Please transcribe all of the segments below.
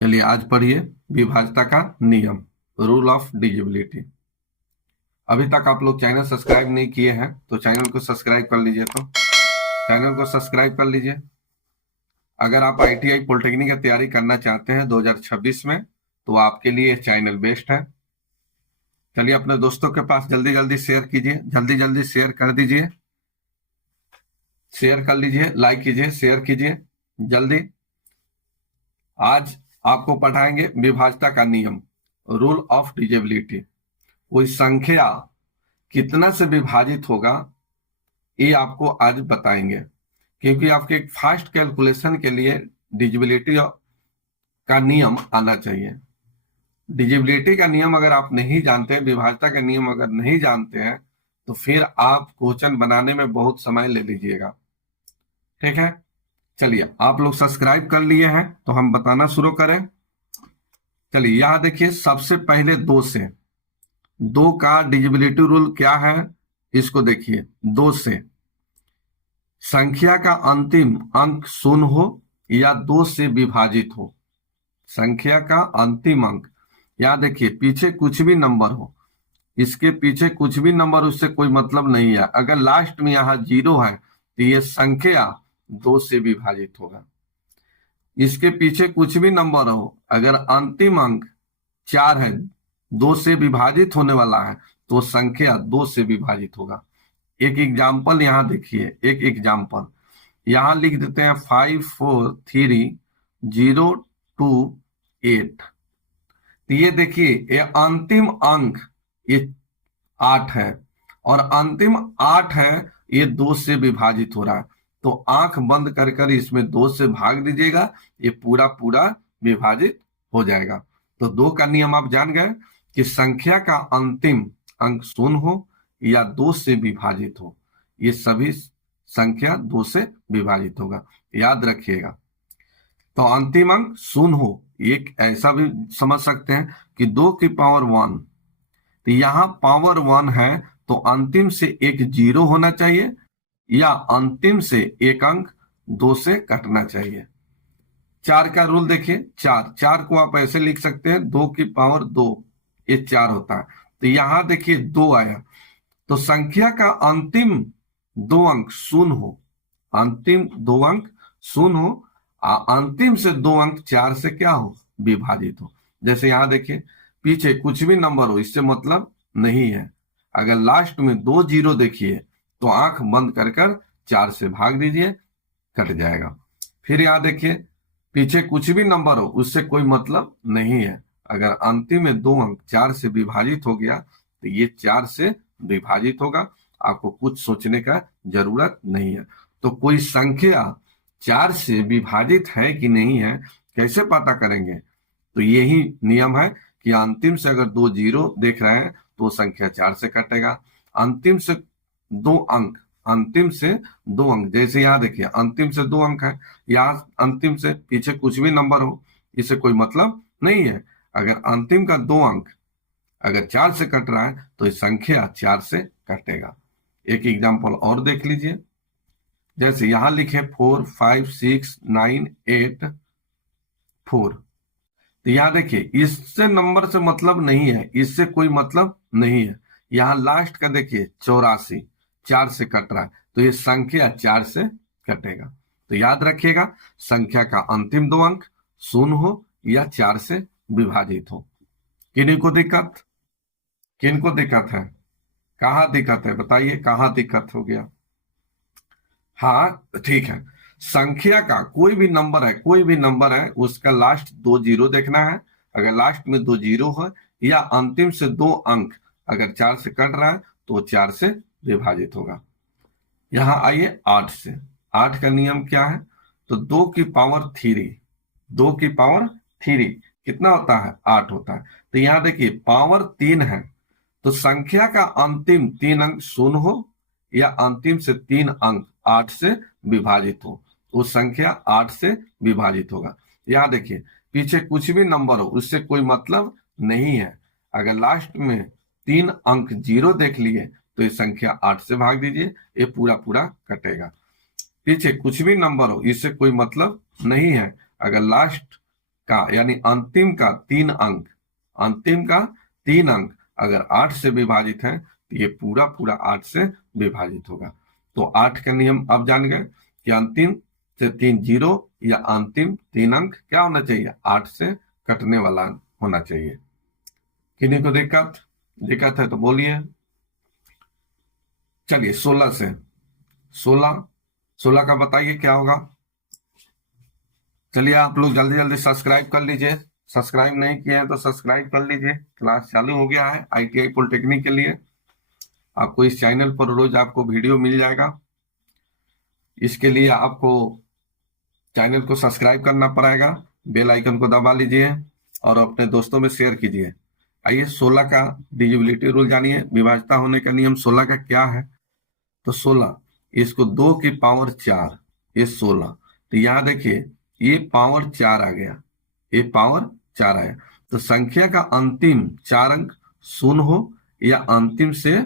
चलिए आज पढ़िए विभाज्यता का नियम, रूल ऑफ डिजिबिलिटी। अभी तक आप लोग चैनल सब्सक्राइब नहीं किए हैं तो चैनल को सब्सक्राइब कर लीजिए। तो चैनल को सब्सक्राइब कर लीजिए। अगर आप आईटीआई पॉलिटेक्निक की तैयारी करना चाहते हैं 2026 में तो आपके लिए चैनल बेस्ट है। चलिए अपने दोस्तों के पास जल्दी जल्दी शेयर कीजिए, जल्दी जल्दी शेयर कर दीजिए, शेयर कर लीजिए, लाइक कीजिए, शेयर कीजिए जल्दी। आज आपको पढ़ाएंगे विभाज्यता का नियम, रूल ऑफ डिजिबिलिटी। कोई संख्या कितना से विभाजित होगा ये आपको आज बताएंगे, क्योंकि आपके एक फास्ट कैलकुलेशन के लिए डिजिबिलिटी का नियम आना चाहिए। डिजिबिलिटी का नियम अगर आप नहीं जानते, विभाज्यता का नियम अगर नहीं जानते हैं तो फिर आप क्वेश्चन बनाने में बहुत समय ले लीजिएगा। ठीक है, चलिए आप लोग सब्सक्राइब कर लिए हैं तो हम बताना शुरू करें। चलिए यहां देखिए, सबसे पहले दो का डिजिबिलिटी रूल क्या है इसको देखिए। दो से संख्या का अंतिम अंक शून्य हो या दो से विभाजित हो। संख्या का अंतिम अंक, यहां देखिए पीछे कुछ भी नंबर हो, इसके पीछे कुछ भी नंबर, उससे कोई मतलब नहीं है। अगर लास्ट में यहां 0 है तो ये संख्या 2 से विभाजित होगा। इसके पीछे कुछ भी नंबर हो, अगर अंतिम अंक 4 है, 2 से विभाजित होने वाला है तो संख्या 2 से विभाजित होगा। एक एग्जाम्पल यहां देखिए, एक एग्जाम्पल यहां लिख देते हैं 54302 8। तो ये देखिए ये अंतिम अंक ये 8 है और अंतिम 8 है, ये 2 से विभाजित हो रहा है। तो आंख बंद कर कर इसमें 2 से भाग दीजिएगा, ये पूरा पूरा विभाजित हो जाएगा। तो 2 का नियम आप जान गए कि संख्या का अंतिम अंक शून्य हो या 2 से विभाजित हो, ये सभी संख्या 2 से विभाजित होगा, याद रखिएगा। तो अंतिम अंक शून्य हो, एक ऐसा भी समझ सकते हैं कि 2 की पावर 1, तो यहां पावर 1 है तो अंतिम से एक 0 होना चाहिए या अंतिम से एक अंक 2 से कटना चाहिए। 4 का रूल देखिए, 4 को आप ऐसे लिख सकते हैं 2 की पावर 2, ये 4 होता है। तो यहां देखिए 2 आया तो संख्या का अंतिम 2 अंक शून्य हो, अंतिम 2 अंक शून्य हो, अंतिम से 2 अंक 4 से क्या हो, विभाजित हो। जैसे यहां देखिए पीछे कुछ भी नंबर हो, इससे मतलब नहीं है। अगर लास्ट में 2 0 देखिए तो आंख बंद कर कर 4 से भाग दीजिए, कट जाएगा। फिर यहां देखिए पीछे कुछ भी नंबर हो, उससे कोई मतलब नहीं है। अगर अंतिम में 2 अंक 4 से विभाजित हो गया तो ये 4 से विभाजित होगा, आपको कुछ सोचने का जरूरत नहीं है। तो कोई संख्या 4 से विभाजित है कि नहीं है कैसे पता करेंगे? तो यही नियम है कि अंतिम से अगर 2 0 देख रहे हैं तो संख्या 4 से कटेगा। अंतिम से 2 अंक, अंतिम से 2 अंक, जैसे यहां देखिए अंतिम से 2 अंक है, यहां अंतिम से पीछे कुछ भी नंबर हो, इससे कोई मतलब नहीं है। अगर अंतिम का 2 अंक अगर 4 से कट रहा है तो इस संख्या 4 से कटेगा। एक एग्जाम्पल और देख लीजिए, जैसे यहां लिखे 4 5 6 9 8 4। तो यहां देखिए इससे नंबर से मतलब नहीं है, इससे कोई मतलब नहीं है। यहां लास्ट का देखिए 84, 4 से कट रहा है तो ये संख्या 4 से कटेगा। तो याद रखिएगा संख्या का अंतिम 2 अंक शून्य हो या 4 से विभाजित हो। किनको दिक्कत, किनको दिक्कत है, कहाँ दिक्कत है बताइए, कहाँ दिक्कत हो गया? हाँ ठीक है, संख्या का कोई भी नंबर है, कोई भी नंबर है, उसका लास्ट 2 0 देखना है। अगर लास्ट में 2 0 है या अंतिम से 2 अंक अगर 4 से कट रहा है तो 4 से विभाजित होगा। यहां आइए 8 से, 8 का नियम क्या है? तो 2 की पावर 3, 2 की पावर 3 कितना होता है? 8 होता है। तो यहां देखिए पावर 3 है तो संख्या का अंतिम 3 अंक शून्य हो या अंतिम से 3 अंक 8 से विभाजित हो, वो संख्या 8 से विभाजित होगा। यहां देखिए पीछे कुछ भी नंबर हो, उससे कोई मतलब नहीं है। अगर लास्ट में 3 अंक 0 देख लिए तो ये संख्या 8 से भाग दीजिए, ये पूरा पूरा कटेगा। पीछे कुछ भी नंबर हो, इससे कोई मतलब नहीं है। अगर लास्ट का यानी अंतिम का 3 अंक, अंतिम का 3 अंक अगर 8 से विभाजित है तो ये पूरा पूरा 8 से विभाजित होगा। तो 8 का नियम अब जान गए कि अंतिम से 3 जीरो या अंतिम 3 अंक क्या होना चाहिए, 8 से कटने वाला होना चाहिए। किन्हीं को दिक्कत है तो बोलिए। चलिए 16 से, 16 का बताइए क्या होगा। चलिए आप लोग जल्दी जल्दी सब्सक्राइब कर लीजिए, सब्सक्राइब नहीं किए हैं तो सब्सक्राइब कर लीजिए। क्लास चालू हो गया है ITI पॉलिटेक्निक के लिए। आपको इस चैनल पर रोज आपको वीडियो मिल जाएगा। इसके लिए आपको चैनल को सब्सक्राइब करना पड़ेगा, बेल आइकन को दबा लीजिए और अपने दोस्तों में शेयर कीजिए। आइए 16 का डिविजिबिलिटी रूल जानिए। विभाज्यता होने का नियम 16 का क्या है। तो 16 इसको 2 की पावर 4, ये 16। तो यहाँ देखिए ये पावर 4 आ गया, ये पावर 4 आया। तो संख्या का अंतिम 4 अंक 0 हो या अंतिम से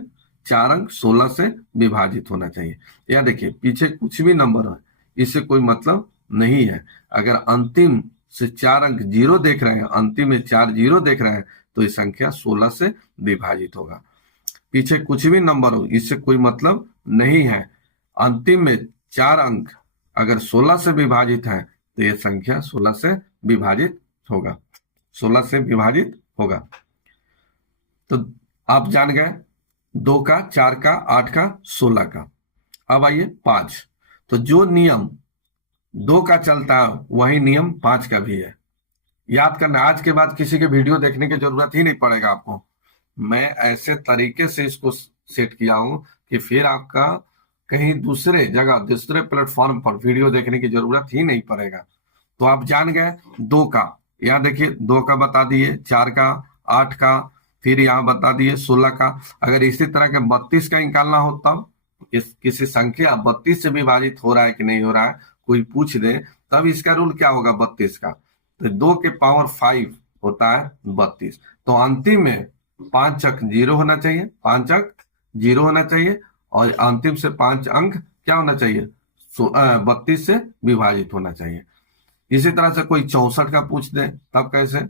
4 अंक 16 से विभाजित होना चाहिए। या देखिए पीछे कुछ भी नंबर है इससे कोई मतलब नहीं है। अगर अंतिम से 4 अंक 0 देख रहे हैं, अंतिम में 4 0 देख रहे हैं तो ये संख्या 16 से विभाजित होगा। पीछे कुछ भी नंबर हो इससे कोई मतलब नहीं है। अंतिम में 4 अंक अगर 16 से विभाजित है तो यह संख्या 16 से विभाजित होगा, 16 से विभाजित होगा। तो आप जान गए 2 का, 4 का, 8 का, 16 का। अब आइए 5। तो जो नियम 2 का चलता है वही नियम 5 का भी है। याद करना, आज के बाद किसी के वीडियो देखने की जरूरत ही नहीं पड़ेगा आपको। मैं ऐसे तरीके से इसको सेट किया हूं कि फिर आपका कहीं दूसरे जगह, दूसरे प्लेटफॉर्म पर वीडियो देखने की जरूरत ही नहीं पड़ेगा। तो आप जान गए 2 का, यहाँ देखिए 2 का बता दिए, 4 का, 8 का, फिर यहाँ बता दिए 16 का। अगर इसी तरह के 32 का निकालना हो तब किसी संख्या 32 से विभाजित हो रहा है कि नहीं हो रहा है कोई पूछ दे, तब इसका रूल क्या होगा 32 का। तो 2 के पावर 5 होता है 32। तो अंतिम में 5 अंक 0 होना चाहिए, 5 अंक 0 होना चाहिए और अंतिम से 5 अंक क्या होना चाहिए, 32 से विभाजित होना चाहिए। इसी तरह से कोई 64 का पूछ दे तब कैसे,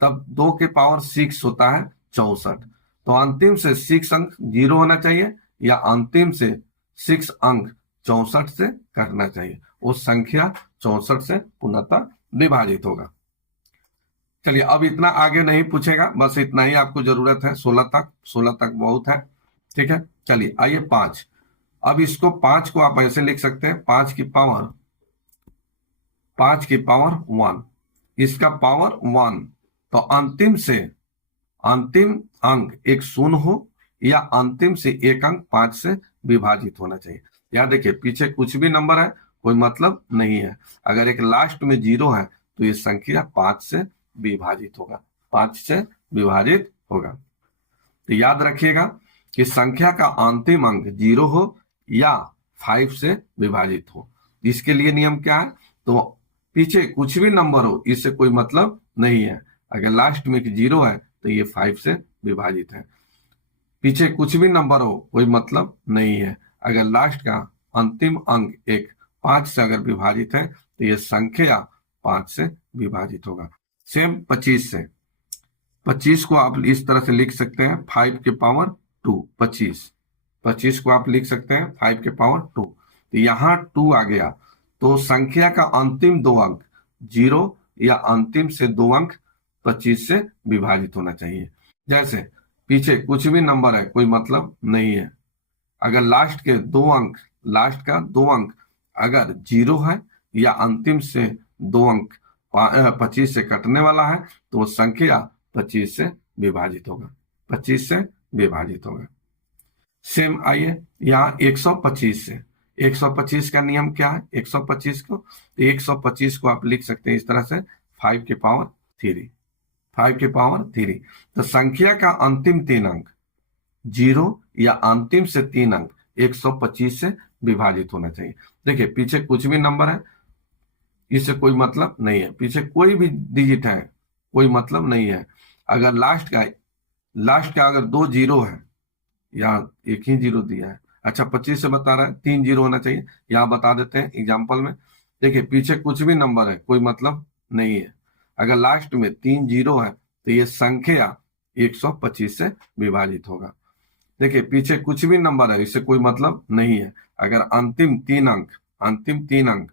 तब 2 के पावर 6 होता है 64। तो अंतिम से 6 अंक 0 होना चाहिए या अंतिम से 6 अंक 64 से काटना चाहिए, वो संख्या 64 से पूर्णतः विभाजित होगा। चलिए अब इतना आगे नहीं पूछेगा, बस इतना ही आपको जरूरत है 16 तक, 16 तक बहुत है। ठीक है, चलिए आइए 5। अब इसको 5 को आप ऐसे लिख सकते हैं 5 की पावर 1, इसका पावर 1। तो अंतिम से अंतिम अंक एक 0 हो या अंतिम से एक अंक 5 से विभाजित होना चाहिए। यहाँ देखिए पीछे कुछ भी नंबर है कोई मतलब नहीं है। अगर एक लास्ट में 0 है तो ये संख्या 5 से विभाजित होगा, 5 से विभाजित होगा। तो याद रखिएगा कि संख्या का अंतिम अंक 0 हो या 5 से विभाजित हो। इसके लिए नियम क्या है, तो पीछे कुछ भी नंबर हो इससे कोई मतलब नहीं है। अगर लास्ट में 0 है तो ये 5 से विभाजित है। पीछे कुछ भी नंबर हो कोई मतलब नहीं है। अगर लास्ट का अंतिम अंक एक 5 से अगर विभाजित है तो ये संख्या 5 से विभाजित होगा। सेम 25 से, 25 को आप इस तरह से लिख सकते हैं 5 के पावर 2, 25 को आप लिख सकते हैं 5 के पावर 2। तो यहाँ 2 आ गया तो संख्या का अंतिम 2 अंक 0 या अंतिम से 2 अंक 25 से विभाजित होना चाहिए। जैसे पीछे कुछ भी नंबर है कोई मतलब नहीं है। अगर लास्ट के 2 अंक, लास्ट का 2 अंक अगर 0 है या अंतिम से 2 अंक 25 से कटने वाला है तो वो संख्या 25 से विभाजित होगा, 25 से विभाजित होगा। सेम आइए यहाँ 125 से, 125 का नियम क्या है, 125 को 125 को आप लिख सकते हैं इस तरह से 5 के पावर 3, 5 के पावर 3। तो संख्या का अंतिम 3 अंक 0 या अंतिम से 3 अंक 125 से विभाजित होना चाहिए। देखिए पीछे कुछ भी नंबर है इससे कोई मतलब नहीं है, पीछे कोई भी डिजिट है कोई मतलब नहीं है। अगर लास्ट का अगर 2 0 है या एक ही 0 दिया है, अच्छा 25 से बता रहा है 3 0 होना चाहिए, यहाँ बता देते हैं एग्जाम्पल में। देखिए पीछे कुछ भी नंबर है कोई मतलब नहीं है। अगर लास्ट में 3 जीरो है तो ये संख्या 125 से विभाजित होगा। देखिए पीछे कुछ भी नंबर है इससे कोई मतलब नहीं है। अगर अंतिम तीन अंक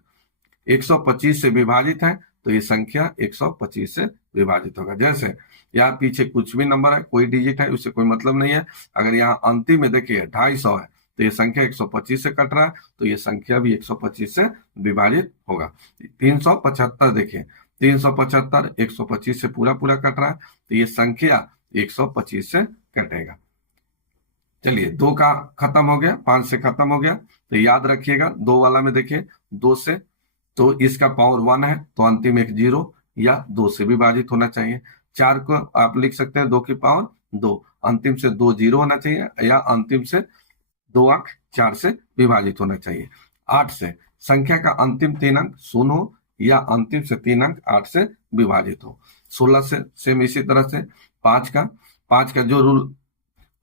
125 से विभाजित है तो ये संख्या 125 से विभाजित होगा। जैसे यहाँ पीछे कुछ भी नंबर है, कोई डिजिट है, उससे कोई मतलब नहीं है। अगर यहाँ अंतिम में देखिए 250 है तो ये संख्या 125 से कट रहा है तो ये संख्या भी 125 से विभाजित होगा। 375 देखिए 375 125 से पूरा पूरा कट रहा है तो ये संख्या 125 से कटेगा। चलिए 2 का खत्म हो गया, 5 से खत्म हो गया तो याद रखिएगा 2 वाला में देखिए 2 से तो इसका पावर 1 है तो अंतिम एक 0 या 2 से विभाजित होना चाहिए। 4 को आप लिख सकते हैं 2 की पावर 2, अंतिम से 2 0 होना चाहिए या अंतिम से 2 अंक 4 से विभाजित होना चाहिए। 8 से संख्या का अंतिम 3 अंक 0 हो या अंतिम से 3 अंक 8 से विभाजित हो। 16 से सेम इसी तरह से 5 का जो रूल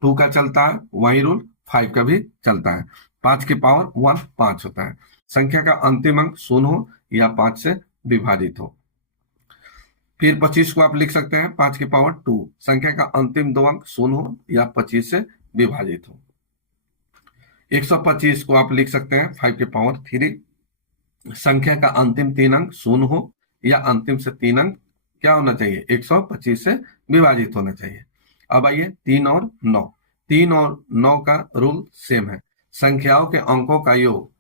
2 का चलता है वही रूल 5 का भी चलता है। 5 की पावर 1 5 होता है। संख्या का अंतिम अंक 0 हो या 5 से विभाजित हो। फिर 25 को आप लिख सकते हैं 5 की पावर 2, संख्या का अंतिम 2 अंक 0 हो या 25 से विभाजित हो। 125 को आप लिख सकते हैं 5 की पावर 3, संख्या का अंतिम 3 अंक 0 हो या अंतिम से 3 अंक क्या होना चाहिए 125 से विभाजित होना चाहिए। अब आइए 3 और 9, 3 और 9 का रूल सेम है। संख्याओं के अंकों का योग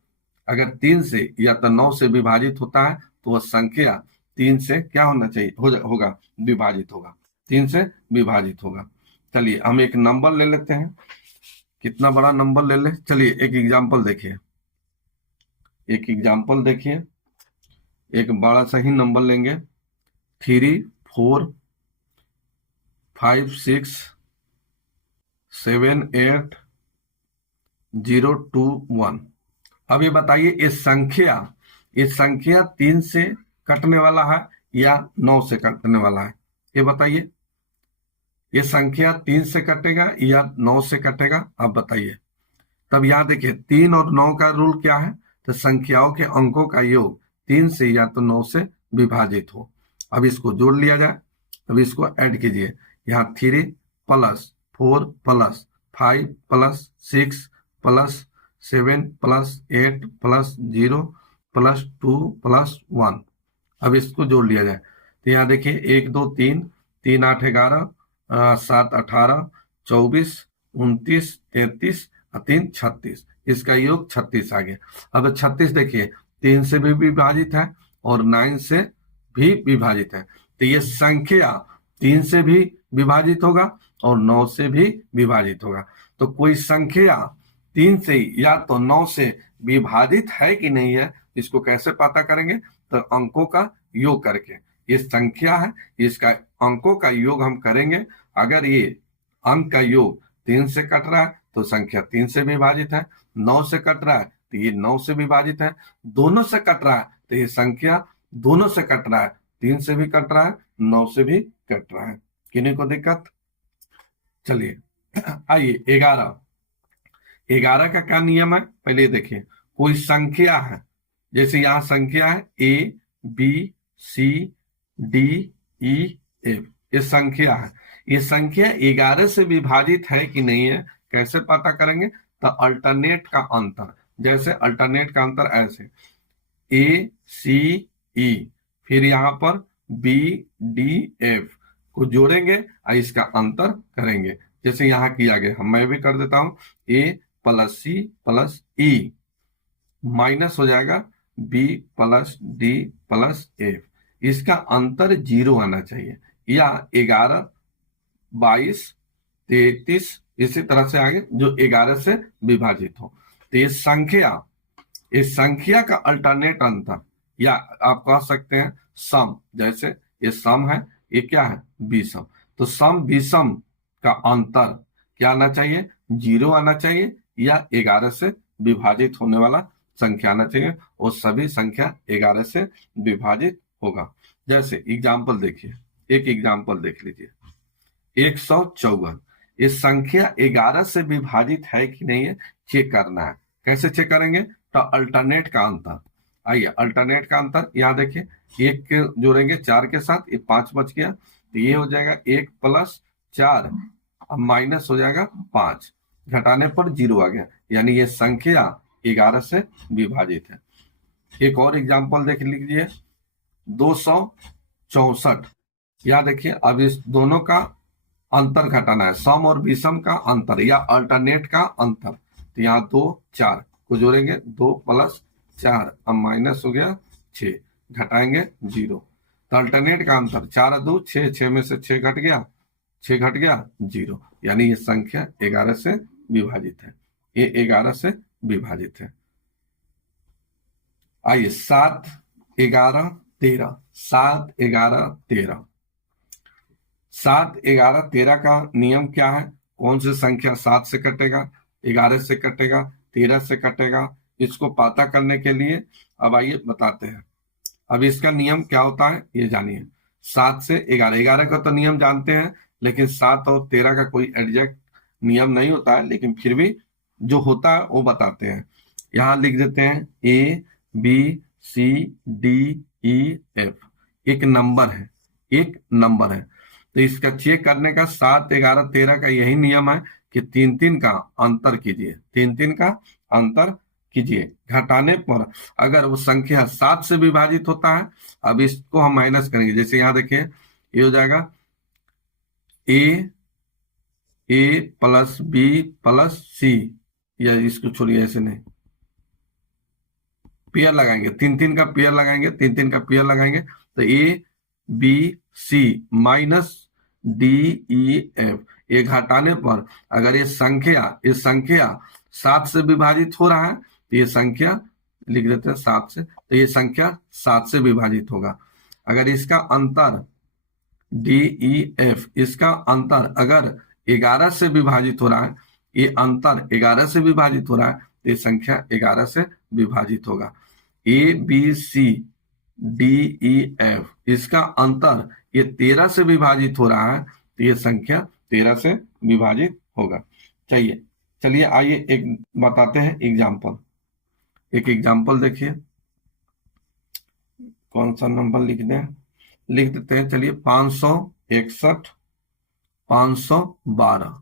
अगर 3 से या तो 9 से विभाजित होता है तो वह संख्या 3 से क्या होना चाहिए होगा विभाजित होगा, 3 से विभाजित होगा। चलिए हम एक नंबर ले लेते हैं, कितना बड़ा नंबर ले ले। चलिए एक एग्जाम्पल देखिए, एक बड़ा सा ही नंबर लेंगे 3 4 5 6 7 8 0 2 1। अब ये बताइए ये संख्या 3 से कटने वाला है या 9 से कटने वाला है, ये बताइए। ये संख्या 3 से कटेगा या 9 से कटेगा, आप बताइए। तब यहाँ देखिए 3 और 9 का रूल क्या है, तो संख्याओं के अंकों का योग 3 से या तो 9 से विभाजित हो। अब इसको जोड़ लिया जाए, अब इसको ऐड कीजिए। यहाँ 3 plus 4 plus 5 plus 6 plus 7 plus 8 plus 0 plus 2 plus 1। अब इसको जोड़ लिया जाए तो यहाँ देखिए 1 2 3 3 8 11 7 18 24 29 33 और 3 36, इसका योग 36 आ गया। अब 36 देखिए 3 से भी विभाजित है और 9 से भी विभाजित है तो ये संख्या 3 से भी विभाजित होगा और 9 से भी विभाजित होगा। तो कोई संख्या 3 से या तो 9 से विभाजित है कि नहीं है, इसको कैसे पता करेंगे, तो अंकों का योग करके। ये संख्या है, इसका अंकों का योग हम करेंगे। अगर ये अंक का योग 3 से कट रहा है तो संख्या 3 से विभाजित है, 9 से कट रहा है तो ये 9 से विभाजित है, दोनों से कट रहा है तो ये संख्या दोनों से कट रहा है, 3 से भी कट रहा है 9 से भी कट रहा है। किन्हीं को दिक्कत? चलिए आइए 11 का क्या नियम है पहले देखिए। कोई संख्या है, जैसे यहाँ संख्या है A B C D E F, ये संख्या है। ये संख्या 11 से विभाजित है कि नहीं है, कैसे पता करेंगे, तो अल्टरनेट का अंतर। जैसे अल्टरनेट का अंतर ऐसे A C E फिर यहाँ पर B D F को जोड़ेंगे और इसका अंतर करेंगे। जैसे यहाँ किया गया, मैं भी कर देता हूं, A plus C plus E minus हो जाएगा B plus D plus F, इसका अंतर 0 आना चाहिए। या 11 22 33 इसी तरह से आगे जो 11 से विभाजित हो। तो ये संख्या का अल्टरनेट अंतर, या आप कह सकते हैं सम। जैसे ये सम है, ये क्या है विषम, तो सम विषम का अंतर क्या आना चाहिए, 0 आना चाहिए या 11 से विभाजित होने वाला संख्या आना चाहिए, और सभी संख्या 11 से विभाजित होगा। जैसे एग्जाम्पल देखिए, एक एग्जाम्पल देख लीजिए 154, ये संख्या 11 से विभाजित है कि नहीं है चेक करना है। कैसे चेक करेंगे, तो अल्टरनेट का अंतर। आइए अल्टरनेट का अंतर यहाँ देखिए, एक के जोड़ेंगे 4 के साथ, ये 5 बच गया, तो ये हो जाएगा 1 + 4, अब माइनस हो जाएगा 5, घटाने पर 0 आ गया, यानी ये संख्या 11 से विभाजित है। एक और एग्जाम्पल देख लीजिए, 264। यहाँ देखिए, अब इस दोनों का अंतर घटाना है, सम और विषम का अंतर या अल्टरनेट का अंतर। तो यहाँ 2 4 को जोड़ेंगे, 2 + 4, अब माइनस हो गया 6, घटाएंगे 0। तो अल्टरनेट का अंतर 4 और 2 6, 6 में से 6 घट गया, 6 घट गया 0, यानी ये संख्या 11 से विभाजित है, ये 11 से विभाजित है। आइए 7 11 13, 7 11 13, 7 11 13 का नियम क्या है? कौन सी संख्या 7 से कटेगा, 11 से कटेगा, 13 से कटेगा? इसको पता करने के लिए अब आइए बताते हैं। अब इसका नियम क्या होता है ये जानिए। 7 से 11, 11 का तो नियम जानते हैं, लेकिन 7 और 13 का कोई एग्जैक्ट नियम नहीं होता है, लेकिन फिर भी जो होता है वो बताते हैं। यहां लिख देते हैं ABCDEF, एक नंबर है, एक नंबर है। तो इसका चेक करने का 7 11 13 का यही नियम है कि 3 3 का अंतर कीजिए, 3 3 का अंतर कीजिए। घटाने पर अगर वो संख्या 7 से विभाजित होता है, अब इसको हम माइनस करेंगे, जैसे यहाँ देखिए ये हो जाएगा A + B + C, या इसको छोड़िए, ऐसे नहीं, पेयर लगाएंगे, 3 3 का पेयर लगाएंगे, 3 3 का पेयर लगाएंगे, तो ABC - DEF, ये घटाने पर अगर ये संख्या 7 से विभाजित हो रहा है, तो ये संख्या लिख देते हैं 7 से, तो ये संख्या 7 से विभाजित होगा। अगर इसका अंतर DEF, इसका अंतर अगर 11 से विभाजित हो रहा है, ये अंतर 11 से विभाजित हो रहा है, तो ये संख्या 11 से विभाजित होगा। ABCDEF, इसका अंतर ये 13 से विभाजित हो रहा है, तो ये संख्या 13 से विभाजित होगा। चलिए आइए एक बताते हैं एग्जाम्पल। एक एग्जाम्पल देखिए, कौन सा नंबर लिख देते हैं, चलिए 561 512,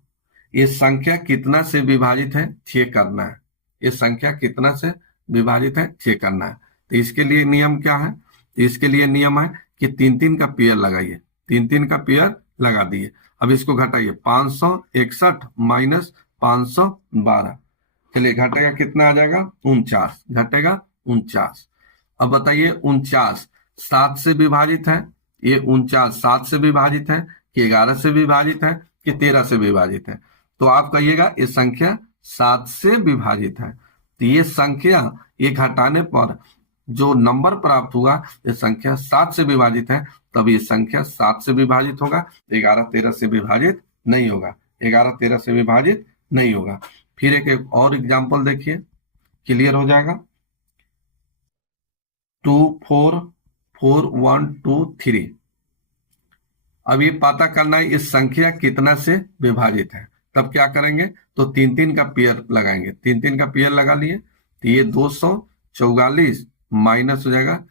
ये संख्या कितना से विभाजित है चेक करना है, ये संख्या कितना से विभाजित है चेक करना है। तो इसके लिए नियम क्या है? तो इसके लिए नियम है कि 3 3 का पेयर लगाइए, 3 3 का पेयर लगा दिए। अब इसको घटाइए, 561 - 512, चलिए घटेगा कितना आ जाएगा, 49, घटेगा 49। अब बताइए 49 7 से विभाजित है, ये 49 7 से विभाजित है कि 11 से विभाजित है कि 13 से विभाजित है? तो आप कहिएगा ये संख्या 7 से विभाजित है। तो ये संख्या, ये घटाने पर जो नंबर प्राप्त हुआ, ये संख्या 7 से विभाजित है, तब ये संख्या 7 से विभाजित होगा, 11 13 से विभाजित नहीं होगा, 11 13 से विभाजित नहीं होगा। फिर एक और एग्जाम्पल देखिए, क्लियर हो जाएगा। 2 4 4 1 2 3, अब ये पता करना है इस संख्या कितना से विभाजित है। तब क्या करेंगे, तो 3 3 का पेयर लगाएंगे, 3 3 का पेयर लगा लिए, तो ये 244 माइनस हो जाएगा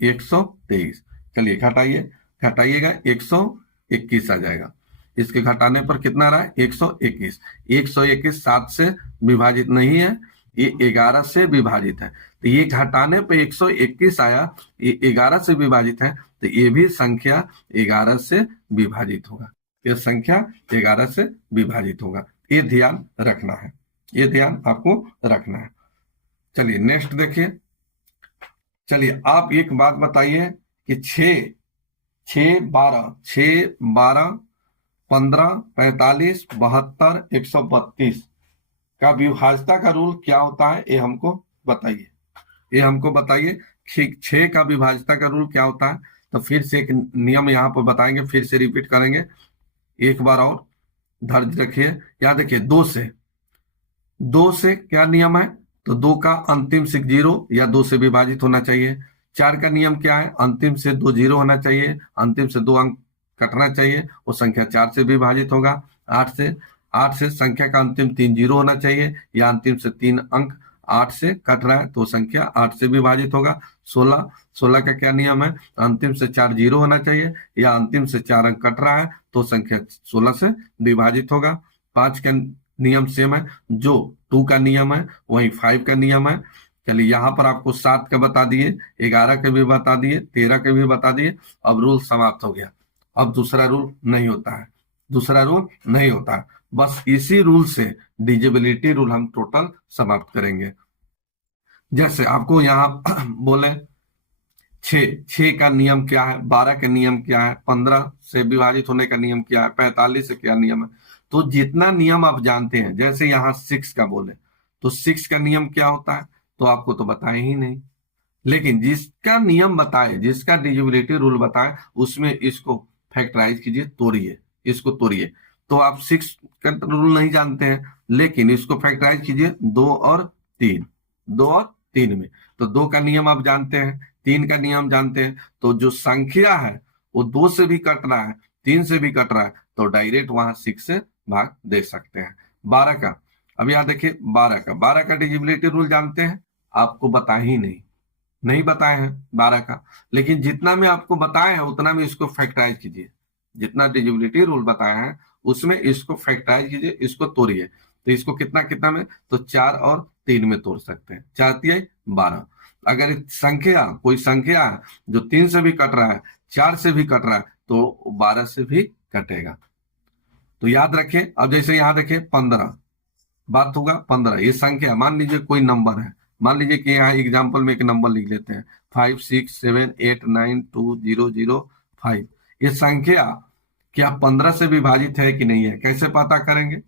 123, चलिए घटाइएगा 121 आ जाएगा। इसके घटाने पर कितना रहा है, 121। 121 7 से विभाजित नहीं है, ये 11 से विभाजित है, तो ये घटाने पे 121 आया, ये 11 से विभाजित है, तो ये भी संख्या 11 से विभाजित होगा, ये संख्या 11 से विभाजित होगा। ये ध्यान रखना है, ये ध्यान आपको रखना है। चलिए नेक्स्ट देखिए। चलिए आप एक बात बताइए कि 6 12 15 45 72 132 का विभाज्यता का रूल क्या होता है, ये हमको बताइए, ये हमको बताइए। 6 का विभाज्यता का रूल क्या होता है? तो फिर से एक नियम यहाँ पर बताएंगे, फिर से रिपीट करेंगे एक बार और, धैर्य रखिए। याद देखिए, 2 से क्या नियम है? तो 2 का अंतिम से 0 या 2 से विभाजित होना चाहिए। 4 का नियम क्या है? अंतिम से 2 0 होना चाहिए, अंतिम से 2 अंक कटना चाहिए, वो संख्या 4 से विभाजित होगा। 8 से संख्या का अंतिम 3 0 होना चाहिए या अंतिम से 3 अंक 8 से कट रहा है तो संख्या 8 से विभाजित होगा। 16, 16 का क्या नियम है, अंतिम से 4 जीरो होना चाहिए, या अंतिम से 4 अंक कट रहा है तो संख्या 16 से विभाजित होगा। 5 का नियम सेम है, जो 2 का नियम है वही 5 का नियम है। चलिए यहाँ पर आपको 7 का बता दिए, 11 के भी बता दिए, 13 के भी बता दिए। अब रूल समाप्त हो गया। अब दूसरा रूल नहीं होता है, दूसरा रूल नहीं होता है। बस इसी रूल से डिजिबिलिटी रूल हम टोटल समाप्त करेंगे। जैसे आपको यहाँ बोले 6 का नियम क्या है, 12 का नियम क्या है, 15 से विभाजित होने का नियम क्या है, 45 से क्या नियम है। तो जितना नियम आप जानते हैं, जैसे यहाँ 6 का बोले तो 6 का नियम क्या होता है तो आपको तो बताए ही नहीं। लेकिन जिसका नियम बताए, जिसका डिजिबिलिटी रूल बताए, उसमें इसको फैक्टराइज कीजिए, तोड़िए, इसको तोड़िए। तो आप 6 का रूल नहीं जानते हैं, लेकिन इसको फैक्टराइज कीजिए 2 और 3, 2 और 3 में। तो 2 का नियम आप जानते हैं, 3 का नियम जानते हैं, तो जो संख्या है वो 2 से भी कट रहा है, 3 से भी कट रहा है, तो डायरेक्ट वहां 6 से भाग दे सकते हैं। 12 का, अब यहाँ देखिए 12 का डिजिबिलिटी रूल जानते हैं, आपको बता ही नहीं बताए हैं 12 का। लेकिन जितना में आपको बताया है उतना में इसको फैक्टराइज कीजिए, जितना डिजिबिलिटी रूल बताया है उसमें इसको फैक्टराइज कीजिए, इसको तोड़िए। तो इसको कितना कितना में, तो 4 और 3 में तोड़ सकते हैं, 4 तिहाई 12। अगर संख्या, कोई संख्या है जो 3 से भी कट रहा है, 4 से भी कट रहा है, तो 12 से भी कटेगा। तो याद रखें। अब जैसे यहाँ देखिए 15, बात होगा 15, ये संख्या, मान लीजिए कोई नंबर है, मान लीजिए कि यहाँ एग्जाम्पल में एक नंबर लिख लेते हैं 5 6 7 8 9 2 0 0 5। ये संख्या क्या 15 से विभाजित है कि नहीं है, कैसे पता करेंगे,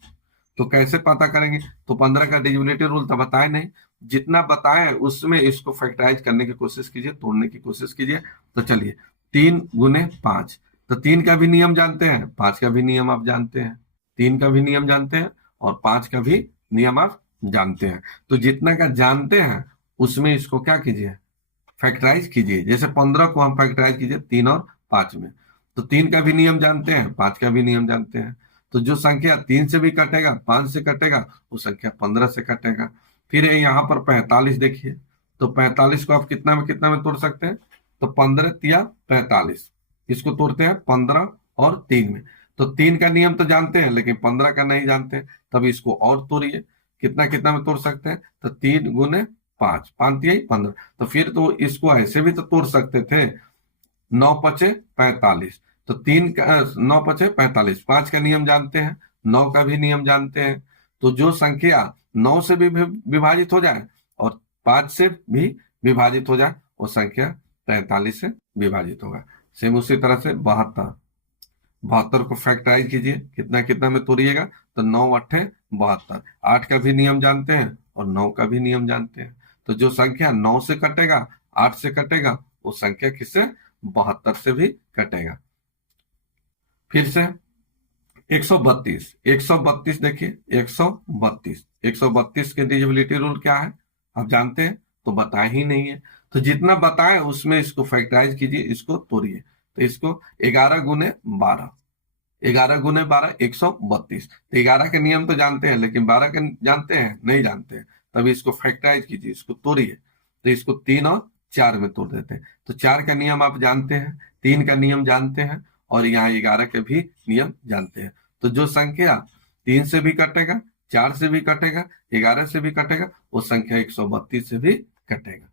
तो कैसे पता करेंगे, तो 15 का डिजिबिलिटी रूल तो बताए नहीं, जितना बताए उसमें इसको फैक्टराइज करने की कोशिश कीजिए, तोड़ने की कोशिश कीजिए। तो चलिए 3 गुने 5, तो 3 का भी नियम जानते हैं, 5 का भी नियम आप जानते हैं, 3 का भी नियम जानते हैं और 5 का भी नियम आप जानते हैं। तो जितना का जानते हैं उसमें इसको क्या कीजिए, फैक्टराइज कीजिए। जैसे 15 को हम फैक्टराइज कीजिए 3 और 5 में, तो 3 का भी नियम जानते हैं, 5 का भी नियम जानते हैं। तो जो संख्या 3 से भी कटेगा, 5 से कटेगा, वो संख्या 15 से कटेगा। फिर यहाँ पर 45 देखिए, तो 45 को आप कितना में तोड़ सकते हैं, तो 15 तिया 45, इसको तोड़ते हैं 15 और 3 में। तो 3 का नियम तो जानते हैं लेकिन 15 का नहीं जानते, तब इसको और तोड़िए, कितना में तोड़ सकते हैं, तो 3 गुने 5, 5 तिहाई 15। तो फिर तो इसको ऐसे भी तो तोड़ सकते थे, 9 पचे 45, तो 3 का 9 पचे 45, 5 का नियम जानते हैं, 9 का भी नियम जानते हैं। तो जो संख्या 9 से भी विभाजित हो जाए और 5 से भी विभाजित हो जाए, वो संख्या 43 से विभाजित होगा। सेम उसी तरह से 72, 72 को फैक्टराइज कीजिए, कितना में तोड़िएगा, तो 9 अट्ठे 72, 8 का भी नियम जानते हैं और 9 का भी नियम जानते हैं। तो जो संख्या 9 से कटेगा, 8 से कटेगा, वो संख्या किससे, 72 से भी कटेगा। फिर से 132, 132 देखिए, 132 के डिजिबिलिटी रूल क्या है आप जानते हैं, तो बताए ही नहीं है। तो जितना बताए उसमें इसको फैक्टराइज कीजिए, इसको तोड़िए। तो इसको 11 गुने 12, 11 गुने 12 132। तो 11 के नियम तो जानते हैं लेकिन 12 के जानते हैं नहीं जानते हैं, तब इसको फैक्टराइज कीजिए, इसको तोड़िए। तो इसको 3 और 4 में तोड़ देते हैं। तो 4 का नियम आप जानते हैं, 3 का नियम जानते हैं और यहाँ 11 के भी नियम जानते हैं। तो जो संख्या 3 से भी कटेगा, 4 से भी कटेगा, 11 से भी कटेगा, वो संख्या 132 से भी कटेगा।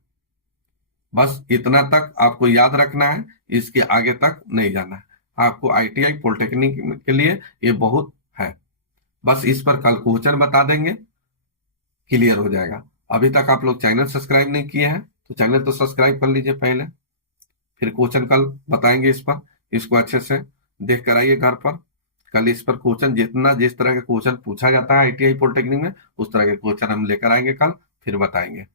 बस इतना तक आपको याद रखना है, इसके आगे तक नहीं जाना है। आपको आईटीआई पॉलिटेक्निक के लिए ये बहुत है। बस इस पर कल क्वेश्चन बता देंगे, क्लियर हो जाएगा। अभी तक आप लोग चैनल सब्सक्राइब नहीं किए हैं तो चैनल तो सब्सक्राइब कर लीजिए पहले, फिर क्वेश्चन कल बताएंगे इस पर, इसको अच्छे से देख कर आइए घर पर। कल इस पर क्वेश्चन, जिस तरह के क्वेश्चन पूछा जाता है आईटीआई पॉलिटेक्निक में, उस तरह के क्वेश्चन हम लेकर आएंगे कल, फिर बताएंगे।